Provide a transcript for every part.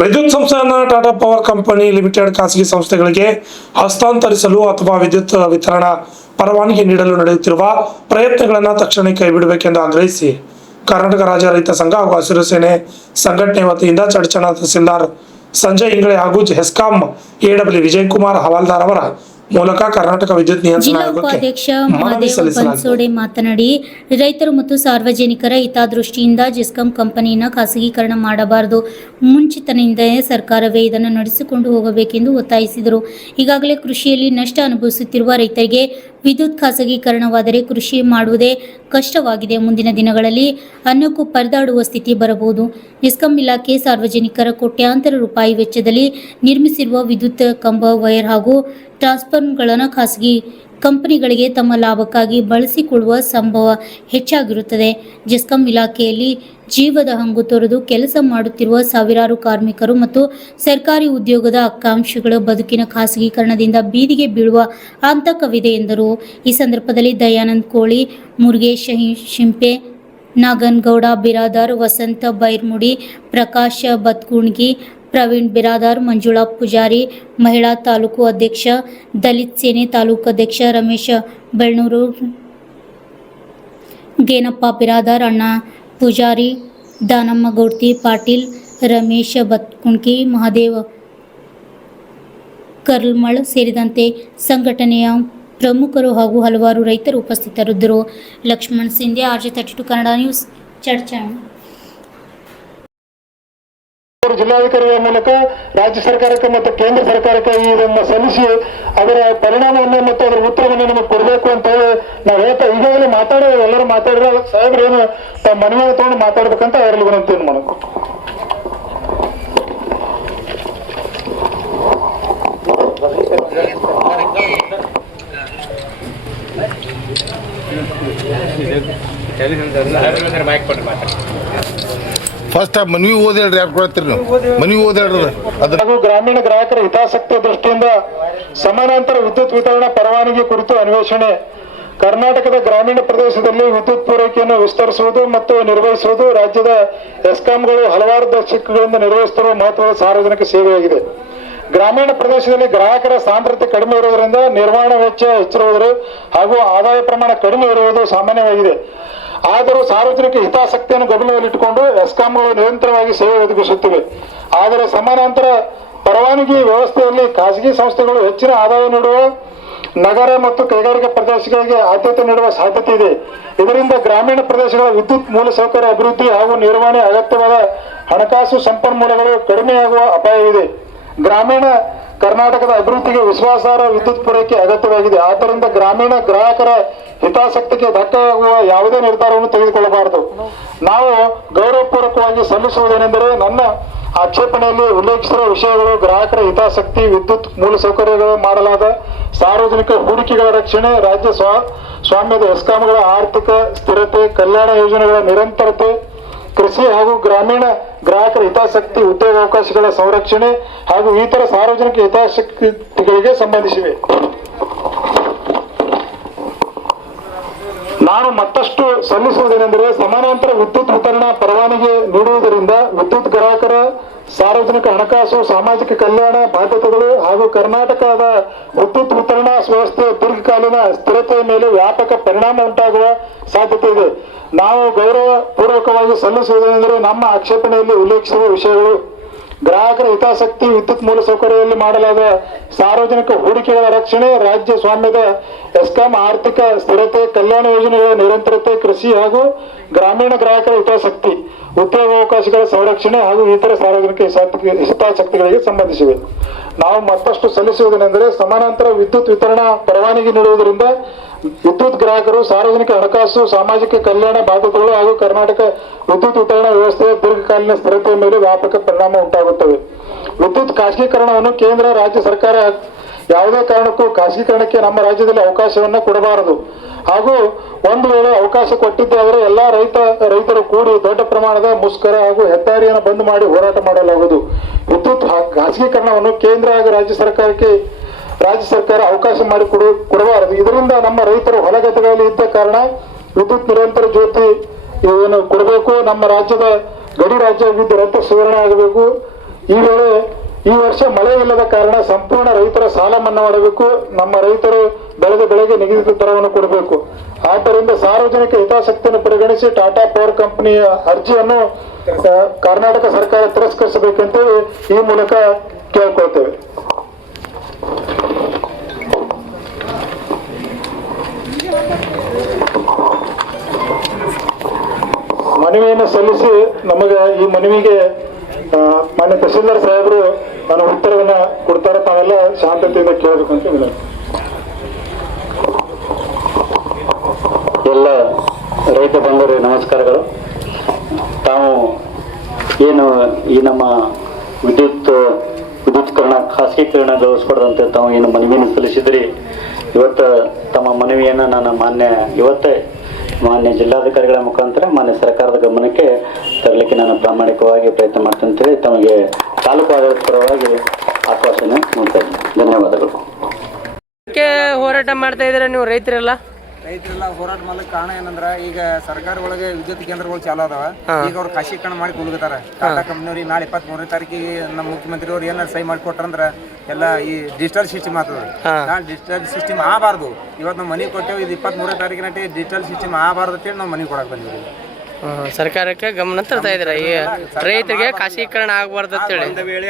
ವಿದ್ಯುತ್ ಸಂಸ್ಥೆಯನ್ನು Tata power company limited ಖಾಸಗಿ ಸಂಸ್ಥೆಗಳಿಗೆ ಹಸ್ತಾಂತರಿಸಲು ಅಥವಾ ವಿದ್ಯುತ್ ವಿತರಣಾ ಪರವಾನಗಿ ನೀಡಲು ನಡೆಯುತ್ತಿರುವ ಪ್ರಯತ್ನಗಳನ್ನು ತಕ್ಷಣ ಕೈಬಿಡಬೇಕೆಂದು ಆಗ್ರಹಿಸಿ ಕರ್ನಾಟಕ ರಾಜ್ಯ ರೈತ ಸಂಘ ಹಾಗೂ ಹಸಿರು ಸೇನೆ ಸಂಘಟನೆ ವತಿಯಿಂದ ಚಡಚಣ ತಹಸೀಲ್ದಾರ್ ಸಂಜಯ್ ಇಂಗಳೆ ಹಾಗೂ ಹೆಸ್ಕಾಂ ಎಡಬ್ಲ್ಯೂ ವಿಜಯಕುಮಾರ್ ಹವಾಲ್ದಾರ್ ಅವರ ಮೂಲಕ ಕರ್ನಾಟಕ ವಿದ್ಯುತ್ ನಿಯಂತ್ರಣ ಜಿಲ್ಲಾಧ್ಯಕ್ಷ ಮಹದೇವ ಬನ್ಸೋಡೆ ಮಾತನಾಡಿ, ರೈತರು ಮತ್ತು ಸಾರ್ವಜನಿಕರ ಹಿತದೃಷ್ಟಿಯಿಂದ ಜೆಸ್ಕಾಂ ಕಂಪನಿಯನ್ನು ಖಾಸಗೀಕರಣ ಮಾಡಬಾರದು. ಮುಂಚಿತನಿಂದಲೇ ಸರ್ಕಾರವೇ ಇದನ್ನು ನಡೆಸಿಕೊಂಡು ಹೋಗಬೇಕೆಂದು ಒತ್ತಾಯಿಸಿದರು. ಈಗಾಗಲೇ ಕೃಷಿಯಲ್ಲಿ ನಷ್ಟ ಅನುಭವಿಸುತ್ತಿರುವ ರೈತರಿಗೆ ವಿದ್ಯುತ್ ಖಾಸಗೀಕರಣವಾದರೆ ಕೃಷಿ ಮಾಡುವುದೇ ಕಷ್ಟವಾಗಿದೆ. ಮುಂದಿನ ದಿನಗಳಲ್ಲಿ ಅನ್ನಕ್ಕೂ ಪರದಾಡುವ ಸ್ಥಿತಿ ಬರಬಹುದು. ಜೆಸ್ಕಾಂ ಇಲಾಖೆ ಸಾರ್ವಜನಿಕರ ಕೋಟ್ಯಾಂತರ ರೂಪಾಯಿ ವೆಚ್ಚದಲ್ಲಿ ನಿರ್ಮಿಸಿರುವ ವಿದ್ಯುತ್ ಕಂಬ, ವೈರ್ ಹಾಗೂ ಟ್ರಾನ್ಸ್ಫಾರ್ಮರ್ಗಳನ್ನು ಖಾಸಗಿ ಕಂಪನಿಗಳಿಗೆ ತಮ್ಮ ಲಾಭಕ್ಕಾಗಿ ಬಳಸಿಕೊಳ್ಳುವ ಸಂಭವ ಹೆಚ್ಚಾಗಿರುತ್ತದೆ. ಜೆಸ್ಕಾಂ ಇಲಾಖೆಯಲ್ಲಿ ಜೀವದ ಹಂಗು ತೊರೆದು ಕೆಲಸ ಮಾಡುತ್ತಿರುವ ಸಾವಿರಾರು ಕಾರ್ಮಿಕರು ಮತ್ತು ಸರ್ಕಾರಿ ಉದ್ಯೋಗದ ಆಕಾಂಕ್ಷಿಗಳ ಬದುಕಿನ ಖಾಸಗೀಕರಣದಿಂದ ಬೀದಿಗೆ ಬೀಳುವ ಆತಂಕವಿದೆ ಎಂದರು. ಈ ಸಂದರ್ಭದಲ್ಲಿ ದಯಾನಂದ್ ಕೋಳಿ, ಮುರುಗೇಶ್ ಶಿಂಪೆ, ನಾಗನಗೌಡ ಬಿರಾದಾರ್, ವಸಂತ ಬೈರ್ಮುಡಿ, ಪ್ರಕಾಶ ಬತ್ಕುಣ್ಗಿ, ಪ್ರವೀಣ್ ಬಿರಾದಾರ್, ಮಂಜುಳಾ ಪೂಜಾರಿ, ಮಹಿಳಾ ತಾಲೂಕು ಅಧ್ಯಕ್ಷ, ದಲಿತ್ ಸೇನೆ ತಾಲೂಕು ಅಧ್ಯಕ್ಷ ರಮೇಶ ಬೆಳ್ನೂರು, ಗೇನಪ್ಪ ಬಿರಾದಾರ್, ಅಣ್ಣ ಪೂಜಾರಿ, ದಾನಮ್ಮ ಗೌಡ್ತಿ ಪಾಟೀಲ್, ರಮೇಶ ಬತ್ಕುಣ್ಗಿ, ಮಹಾದೇವ ಕರ್ಲ್ಮಳ್ ಸೇರಿದಂತೆ ಸಂಘಟನೆಯ ಪ್ರಮುಖರು ಹಾಗೂ ಹಲವಾರು ರೈತರು ಉಪಸ್ಥಿತರಿದ್ದರು. Laxman Shinde, RJ32 Kannada news, Chadachan. ಜಿಲ್ಲಾಧಿಕಾರಿಗಳ ಮೂಲಕ ರಾಜ್ಯ ಸರ್ಕಾರಕ್ಕೆ ಮತ್ತು ಕೇಂದ್ರ ಸರ್ಕಾರಕ್ಕೆ ಇದನ್ನು ಸಲ್ಲಿಸಿ ಅದರ ಪರಿಣಾಮವನ್ನು ಮತ್ತು ಅದರ ಉತ್ತರವನ್ನು ನಮಗೆ ಕೊಡಬೇಕು ಅಂತ ಹೇಳಿ ನಾವು ಹೇಳ್ತಾ ಈಗಾಗಲೇ ಎಲ್ಲರೂ ಮಾತಾಡಿದ್ರೆ ಸಾಹೇಬ್ರು ಏನು ಮನವಿ ತಗೊಂಡು ಮಾತಾಡ್ಬೇಕಂತ ಅವರಲ್ಲಿ ವಿನಂತಿಯನ್ನು ಮಾಡಬೇಕು. ಫಸ್ಟ್ ಮನವಿ ಓದಿ ಹೇಳ್ರಿ, ಯಾರು ಕೊಡ್ತೀರಿ ನೀವು ಮನವಿ ಓದಿ ಹೇಳ್ರಿ. ಹಾಗೂ ಗ್ರಾಮೀಣ ಗ್ರಾಹಕರ ಹಿತಾಸಕ್ತಿಯ ದೃಷ್ಟಿಯಿಂದ ಸಮಾನಾಂತರ ವಿದ್ಯುತ್ ವಿತರಣಾ ಪರವಾನಗಿ ಕುರಿತು ಅನ್ವೇಷಣೆ. ಕರ್ನಾಟಕದ ಗ್ರಾಮೀಣ ಪ್ರದೇಶದಲ್ಲಿ ವಿದ್ಯುತ್ ಪೂರೈಕೆಯನ್ನು ವಿಸ್ತರಿಸುವುದು ಮತ್ತು ನಿರ್ವಹಿಸುವುದು ರಾಜ್ಯದ ಎಸ್ಕಾಂಗಳು ಹಲವಾರು ದಶಕಗಳಿಂದ ನಿರ್ವಹಿಸುತ್ತಿರುವ ಮಹತ್ವದ ಸಾರ್ವಜನಿಕ ಸೇವೆಯಾಗಿದೆ. ಗ್ರಾಮೀಣ ಪ್ರದೇಶದಲ್ಲಿ ಗ್ರಾಹಕರ ಸಾಂದ್ರತೆ ಕಡಿಮೆ ಇರುವುದರಿಂದ ನಿರ್ವಹಣಾ ವೆಚ್ಚ ಹೆಚ್ಚಿರುವುದು ಹಾಗೂ ಆದಾಯ ಪ್ರಮಾಣ ಕಡಿಮೆ ಇರುವುದು ಸಾಮಾನ್ಯವಾಗಿದೆ. ಆದರೂ ಸಾರ್ವಜನಿಕ ಹಿತಾಸಕ್ತಿಯನ್ನು ಗಮನದಲ್ಲಿಟ್ಟುಕೊಂಡು ಎಸ್ಕಾಂಗಳು ನಿರಂತರವಾಗಿ ಸೇವೆ ಒದಗಿಸುತ್ತಿವೆ. ಆದರೆ ಸಮಾನಾಂತರ ಪರವಾನಗಿ ವ್ಯವಸ್ಥೆಯಲ್ಲಿ ಖಾಸಗಿ ಸಂಸ್ಥೆಗಳು ಹೆಚ್ಚಿನ ಆದಾಯ ನೀಡುವ ನಗರ ಮತ್ತು ಕೈಗಾರಿಕಾ ಪ್ರದೇಶಗಳಿಗೆ ಆದ್ಯತೆ ನೀಡುವ ಸಾಧ್ಯತೆ ಇದೆ. ಇದರಿಂದ ಗ್ರಾಮೀಣ ಪ್ರದೇಶಗಳ ವಿದ್ಯುತ್ ಮೂಲಸೌಕರ್ಯ ಅಭಿವೃದ್ಧಿ ಹಾಗೂ ನಿರ್ವಹಣೆ ಅಗತ್ಯವಾದ ಹಣಕಾಸು ಸಂಪನ್ಮೂಲಗಳು ಕಡಿಮೆಯಾಗುವ ಅಪಾಯವಿದೆ. ಗ್ರಾಮೀಣ ಕರ್ನಾಟಕದ ಅಭಿವೃದ್ಧಿಗೆ ವಿಶ್ವಾಸಾರ್ಹ ವಿದ್ಯುತ್ ಪೂರೈಕೆ ಅಗತ್ಯವಾಗಿದೆ. ಆದ್ದರಿಂದ ಗ್ರಾಮೀಣ ಗ್ರಾಹಕರ ಹಿತಾಸಕ್ತಿಗೆ ಧಕ್ಕೆಯಾಗುವ ಯಾವುದೇ ನಿರ್ಧಾರವನ್ನು ತೆಗೆದುಕೊಳ್ಳಬಾರದು. ನಾವು ಗೌರವಪೂರ್ವಕವಾಗಿ ಸಲ್ಲಿಸುವುದೇನೆಂದರೆ, ನನ್ನ ಆಕ್ಷೇಪಣೆಯಲ್ಲಿ ಉಲ್ಲೇಖಿಸಿರುವ ವಿಷಯಗಳು ಗ್ರಾಹಕರ ಹಿತಾಸಕ್ತಿ, ವಿದ್ಯುತ್ ಮೂಲಸೌಕರ್ಯಗಳು ಮಾಡಲಾದ ಸಾರ್ವಜನಿಕ ಹೂಡಿಕೆಗಳ ರಕ್ಷಣೆ, ರಾಜ್ಯ ಸ್ವಾಮ್ಯದ ಎಸ್ಕಾಂಗಳ ಆರ್ಥಿಕ ಸ್ಥಿರತೆ, ಕಲ್ಯಾಣ ಯೋಜನೆಗಳ ನಿರಂತರತೆ, ಕೃಷಿ ಹಾಗೂ ಗ್ರಾಮೀಣ ಗ್ರಾಹಕರ ಹಿತಾಸಕ್ತಿ, ಉದ್ಯೋಗಾವಕಾಶಗಳ ಸಂರಕ್ಷಣೆ ಹಾಗೂ ಇತರ ಸಾರ್ವಜನಿಕ ಹಿತಾಸಕ್ತಿಗಳಿಗೆ ಸಂಬಂಧಿಸಿವೆ. ನಾನು ಮತ್ತಷ್ಟು ಸಲ್ಲಿಸುವುದೇನೆಂದರೆ, ಸಮಾನಾಂತರ ವಿದ್ಯುತ್ ವಿತರಣಾ ಪರವಾನಗಿ ನೀಡುವುದರಿಂದ ವಿದ್ಯುತ್ ಗ್ರಾಹಕರ ಸಾರ್ವಜನಿಕ ಹಣಕಾಸು, ಸಾಮಾಜಿಕ ಕಲ್ಯಾಣ ಬಾಧ್ಯತೆಗಳು ಹಾಗೂ ಕರ್ನಾಟಕದ ವಿದ್ಯುತ್ ವಿತರಣಾ ವ್ಯವಸ್ಥೆಯ ದೀರ್ಘಕಾಲೀನ ಸ್ಥಿರತೆಯ ಮೇಲೆ ವ್ಯಾಪಕ ಪರಿಣಾಮ ಉಂಟಾಗುವ ಸಾಧ್ಯತೆ ಇದೆ. ನಾವು ಗೌರವ ಪೂರ್ವಕವಾಗಿ ಸಲ್ಲಿಸುವುದೇನೆಂದರೆ, ನಮ್ಮ ಆಕ್ಷೇಪಣೆಯಲ್ಲಿ ಉಲ್ಲೇಖಿಸಿರುವ ವಿಷಯಗಳು ಗ್ರಾಹಕರ ಹಿತಾಸಕ್ತಿ, ವಿದ್ಯುತ್ ಮೂಲಸೌಕರ್ಯದಲ್ಲಿ ಮಾಡಲಾದ ಸಾರ್ವಜನಿಕ ಹೂಡಿಕೆಗಳ ರಕ್ಷಣೆ, ರಾಜ್ಯ ಸ್ವಾಮ್ಯದ ಎಸ್ಕಾಂ ಆರ್ಥಿಕ ಸ್ಥಿರತೆ, ಕಲ್ಯಾಣ ಯೋಜನೆಗಳ ನಿರಂತರತೆ, ಕೃಷಿ ಹಾಗೂ ಗ್ರಾಮೀಣ ಗ್ರಾಹಕರ ಹಿತಾಸಕ್ತಿ, ಉದ್ಯೋಗಾವಕಾಶಗಳ ಸಂರಕ್ಷಣೆ ಹಾಗೂ ಇತರ ಸಾರ್ವಜನಿಕ ಹಿತಾಸಕ್ತಿಗಳಿಗೆ ಸಂಬಂಧಿಸಿವೆ. ನಾವು ಮತ್ತಷ್ಟು ಸಲ್ಲಿಸುವುದೇನೆಂದರೆ, ಸಮಾನಾಂತರ ವಿದ್ಯುತ್ ವಿತರಣಾ ಪರವಾನಗಿ ನೀಡುವುದರಿಂದ ವಿದ್ಯುತ್ ಗ್ರಾಹಕರು ಸಾರ್ವಜನಿಕ ಹಣಕಾಸು, ಸಾಮಾಜಿಕ ಕಲ್ಯಾಣ ಬಾಧ್ಯತೆಗಳು ಹಾಗೂ ಕರ್ನಾಟಕ ವಿದ್ಯುತ್ ವಿತರಣಾ ವ್ಯವಸ್ಥೆಯ ದೀರ್ಘಕಾಲೀನ ಸ್ಥಿರತೆಯ ಮೇಲೆ ವ್ಯಾಪಕ ಪರಿಣಾಮ ಉಂಟಾಗುತ್ತವೆ. ವಿದ್ಯುತ್ ಖಾಸಗೀಕರಣವನ್ನು ಕೇಂದ್ರ, ರಾಜ್ಯ ಸರ್ಕಾರ ಯಾವುದೇ ಕಾರಣಕ್ಕೂ ಖಾಸಗೀಕರಣಕ್ಕೆ ನಮ್ಮ ರಾಜ್ಯದಲ್ಲಿ ಅವಕಾಶವನ್ನು ಕೊಡಬಾರದು. ಹಾಗೂ ಒಂದು ವೇಳೆ ಅವಕಾಶ ಕೊಟ್ಟಿದ್ದಾದರೆ ಎಲ್ಲಾ ರೈತರು ಕೂಡಿ ದೊಡ್ಡ ಪ್ರಮಾಣದ ಮುಷ್ಕರ ಹಾಗೂ ಹೆದ್ದಾರಿಯನ್ನು ಬಂದ್ ಮಾಡಿ ಹೋರಾಟ ಮಾಡಲಾಗುವುದು. ವಿದ್ಯುತ್ ಖಾಸಗೀಕರಣವನ್ನು ಕೇಂದ್ರ ಹಾಗೂ ರಾಜ್ಯ ಸರ್ಕಾರ ಅವಕಾಶ ಮಾಡಿ ಕೊಡಬಾರದು. ಇದರಿಂದ ನಮ್ಮ ರೈತರು ಹೊಲಗದ್ದೆಗಳಲ್ಲಿ ಇದ್ದ ಕಾರಣ ವಿದ್ಯುತ್ ನಿರಂತರ ಜ್ಯೋತಿ ಏನು ಕೊಡಬೇಕು. ನಮ್ಮ ರಾಜ್ಯದ ಗಡಿ ರಾಜ್ಯವಿದ್ದು ರೈತ ಸುಧಾರಣೆ ಆಗಬೇಕು. ಈ ವೇಳೆ ಈ ವರ್ಷ ಮಳೆ ಇಲ್ಲದ ಕಾರಣ ಸಂಪೂರ್ಣ ರೈತರ ಸಾಲ ಮನ್ನಾ ಮಾಡಬೇಕು. ನಮ್ಮ ರೈತರು ಬೆಳೆದ ಬೆಳೆಗೆ ನಿಗದಿತ ದರವನ್ನು ಕೊಡಬೇಕು. ಆದ್ದರಿಂದ ಸಾರ್ವಜನಿಕ ಹಿತಾಸಕ್ತಿಯನ್ನು ಪರಿಗಣಿಸಿ ಟಾಟಾ ಪವರ್ ಕಂಪನಿಯ ಅರ್ಜಿಯನ್ನು ಕರ್ನಾಟಕ ಸರ್ಕಾರ ತಿರಸ್ಕರಿಸಬೇಕಂತೇಳಿ ಈ ಮೂಲಕ ಕೇಳ್ಕೊಳ್ತೇವೆ. ಮನವಿಯನ್ನು ಸಲ್ಲಿಸಿ ನಮಗೆ ಈ ಮನವಿಗೆ ಮಾನ್ಯ ತಹಸೀಲ್ದಾರ್ ಸಾಹೇಬರು ನಾನು ಉತ್ತರವನ್ನ ಕೊಡ್ತಾರೆ. ತಾವೆಲ್ಲ ಶಾಂತತೆಯಿಂದ ಕೇಳಬೇಕಂತ ಹೇಳಿ. ಎಲ್ಲ ರೈತ ಬಂಧುವರಿಗೆ ನಮಸ್ಕಾರಗಳು. ತಾವು ಏನು ಈ ನಮ್ಮ ವಿದ್ಯುತ್ಕರಣ ಖಾಸಗೀಕರಣಗೊಳಿಸ್ಕೊಡದಂತೆ ತಾವು ಏನು ಮನವಿಯನ್ನು ಸಲ್ಲಿಸಿದ್ರಿ, ಇವತ್ತು ತಮ್ಮ ಮನವಿಯನ್ನು ನಾನು ಮಾನ್ಯ ಜಿಲ್ಲಾಧಿಕಾರಿಗಳ ಮುಖಾಂತರ ಮಾನ್ಯ ಸರ್ಕಾರದ ಗಮನಕ್ಕೆ ತರಲಿಕ್ಕೆ ನಾನು ಪ್ರಾಮಾಣಿಕವಾಗಿ ಪ್ರಯತ್ನ ಮಾಡ್ತೇನೆ ಅಂತೇಳಿ ತಮಗೆ ತಾಲೂಕು ಆಡಳಿತ ಪರವಾಗಿ ಆಶ್ವಾಸನೆ ನೀಡ್ತಾ ಇದ್ದೀನಿ. ಧನ್ಯವಾದಗಳು. ಹೋರಾಟ ಮಾಡ್ತಾ ಇದ್ದೀರಾ ನೀವು ರೈತರೆಲ್ಲ? ರೈತರೆಲ್ಲ ಹೋರಾಟ ಮಾಡ್ಲಿಕ್ಕೆ ಕಾರಣ ಏನಂದ್ರ ಈಗ ಸರ್ಕಾರ ಒಳಗೆ ವಿದ್ಯುತ್ ಕೇಂದ್ರಗಳು ಚಾಲು ಅದಾವ. ಈಗ ಅವ್ರು ಖಾಸಗೀಕರಣ ಮಾಡಿ ಕುಳ್ತಾರ. ಟಾಟಾ ಕಂಪ್ನಿಯವ್ರಿಗೆ ನಾಳೆ 23ನೇ ತಾರೀಕಿಗೆ ನಮ್ಮ ಮುಖ್ಯಮಂತ್ರಿ ಅವ್ರು ಏನಾರು ಸಹಿ ಮಾಡಿಕೊಟ್ರಂದ್ರ ಎಲ್ಲ ಈ ಡಿಜಿಟಲ್ ಸಿಸ್ಟಮ್ ಆಗ್ತದ. ನಾಳೆ ಡಿಜಿಟಲ್ ಸಿಸ್ಟಮ್ ಆಗಬಾರ್ದು. ಇವತ್ತು ನಾವು ಮನೆ ಕೊಟ್ಟೇವೆ, ಇದು 23ನೇ ತಾರೀಕಿನ ಡಿಜಿಟಲ್ ಸಿಸ್ಟಮ್ ಆಗಬಾರ್ದು ಅಂತೇಳಿ ನಾವು ಮನೆ ಕೊಡಕ್ಕೆ ಬಂದಿದ್ದೀವಿ. ಸರ್ಕಾರಕ್ಕೆ ಗಮನ ತರ್ತಾ ಇದ್ದೀರಾ ಈ ರೈತರಿಗೆ ಖಾಸಗೀಕರಣ ಆಗಬಾರ್ದು ಅಂತೇಳಿ? ಒಂದ್ ವೇಳೆ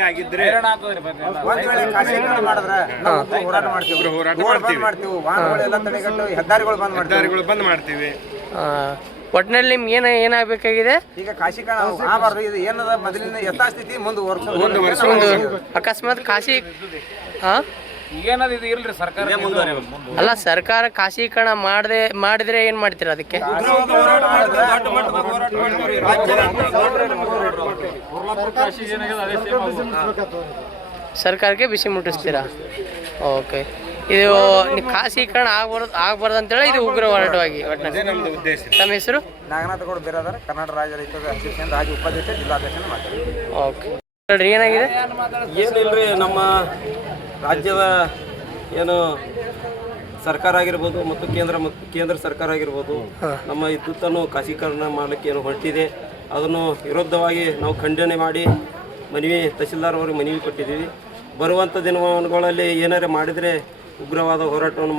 ಖಾಸಗೀಕರಣ ಮಾಡಿದ್ರೆ ನಾವು ಹೋರಾಟ ಮಾಡ್ತೀವಿ, ವಾಹನಗಳೆಲ್ಲ ತಡೆಗಟ್ಟು ಹೆದ್ದಾರಿಗಳು ಬಂದ್ ಮಾಡ್ತೀವಿ. ಒಟ್ಟಿನಲ್ಲಿ ನಿಮ್ಗೆ ಏನಾಗಬೇಕಾಗಿದೆ? ಈಗ ಖಾಸಗೀಕರಣ ಆಗಬಾರ್ದು. ಇದು ಏನದ ಮೊದಲಿನ ಯಥಾಸ್ಥಿತಿ ಮುಂದುವರ್ಸ. ಅಕಸ್ಮಾತ್ ಸರ್ಕಾರ ಖಾಸಗೀಕರಣ ಮಾಡಿದ್ರೆ ಏನ್ ಮಾಡ್ತೀರಾ ಅದಕ್ಕೆ? ಸರ್ಕಾರಕ್ಕೆ ಬಿಸಿ ಮುಟ್ಟಿಸ್ತೀರಾ? ಓಕೆ. ಇದು ಖಾಸಗೀಕರಣ ಆಗ್ಬಾರ್ದು ಅಂತೇಳಿ ಇದು ಉಗ್ರ ಹೋರಾಟವಾಗಿ ತಮ್ಮ ಹೆಸರು? ನಾಗನಾಥಗೌಡ ಬೇರಾದಾರ, ಕರ್ನಾಟಕ ರಾಜ್ಯ ರೈತ ಅಸೋಸಿಯೇಷನ್ ರಾಜ್ಯ ಉಪಾಧ್ಯಕ್ಷ, ಜಿಲ್ಲಾಧ್ಯಕ್ಷ ಮಾಡ್ತಾರೆ. ಓಕೆ. ಹೇಳ್ರಿ, ಏನಾಗಿದೆ? ಏನಿಲ್ಲರಿ, ನಮ್ಮ ರಾಜ್ಯದ ಏನು ಸರ್ಕಾರ ಆಗಿರ್ಬೋದು ಮತ್ತು ಕೇಂದ್ರ ಸರ್ಕಾರ ಆಗಿರ್ಬೋದು ನಮ್ಮ ವಿದ್ಯುತ್ತನ್ನು ಖಾಸಗೀಕರಣ ಮಾಡಲಿಕ್ಕೆ ಏನು ಹೊರಟಿದೆ, ಅದನ್ನು ವಿರುದ್ಧವಾಗಿ ನಾವು ಖಂಡನೆ ಮಾಡಿ ತಹಸೀಲ್ದಾರ್ ಅವರಿಗೆ ಮನವಿ ಕೊಟ್ಟಿದ್ದೀವಿ. ಬರುವಂಥ ದಿನಗಳಲ್ಲಿ ಏನಾರು ಮಾಡಿದರೆ ಉಗ್ರವಾದ ಹೋರಾಟವನ್ನು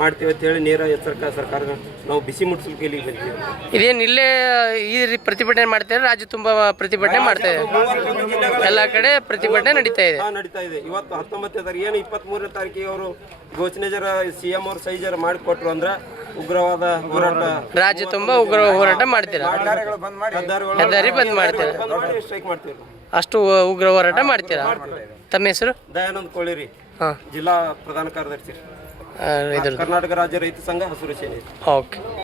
ಮಾಡ್ತೀವಿ ಅಂತೇಳಿ ನೇರ ಎಚ್ಚರಿಕೆ ಸರ್ಕಾರ ನಾವು ಬಿಸಿ ಮುಟ್ಟಿಸ್ಲಿಕ್ಕೆ ಇಲ್ಲಿಗೆ ಬಂದಿದ್ದೀವಿ. ಇದೇನು ಇಲ್ಲೇ ಈ ಪ್ರತಿಭಟನೆ ಮಾಡ್ತಾರೆ? ರಾಜ್ಯ ತುಂಬ ಪ್ರತಿಭಟನೆ ಮಾಡ್ತಾ ಇದೆ, ಎಲ್ಲ ಕಡೆ ಪ್ರತಿಭಟನೆ ನಡೀತಾ ಇದೆ. ಇವತ್ತು 19ನೇ ತಾರೀಕು ಏನು 23ನೇ ತಾರೀಕಿಗೆ ಅವರು ಘೋಷಣೆ CM ಅವರು ಸಹಿ ಮಾಡಿಕೊಟ್ರು ಅಂದ್ರೆ ಉಗ್ರವಾದ ಹೋರಾಟ ರಾಜ್ಯ ತುಂಬ ಉಗ್ರ ಹೋರಾಟ ಮಾಡ್ತೀರಾ? ಹೆದ್ದಾರಿ ಬಂದ್ ಮಾಡ್ತೀರಾ? ಸ್ಟ್ರೈಕ್ ಮಾಡ್ತೀವಿ. ಅಷ್ಟು ಉಗ್ರ ಹೋರಾಟ ಮಾಡ್ತೀರಾ? ತಮ್ಮ ಹೆಸರು? ದಯಾನಂದ್ ಕೊಳ್ಳಿರಿ, ಜಿಲ್ಲಾ ಪ್ರಧಾನ ಕಾರ್ಯದರ್ಶಿ, ಇದ್ರ ಕರ್ನಾಟಕ ರಾಜ್ಯ ರೈತ ಸಂಘ ಹಸಿರು ಸೇನೆ. ಓಕೆ.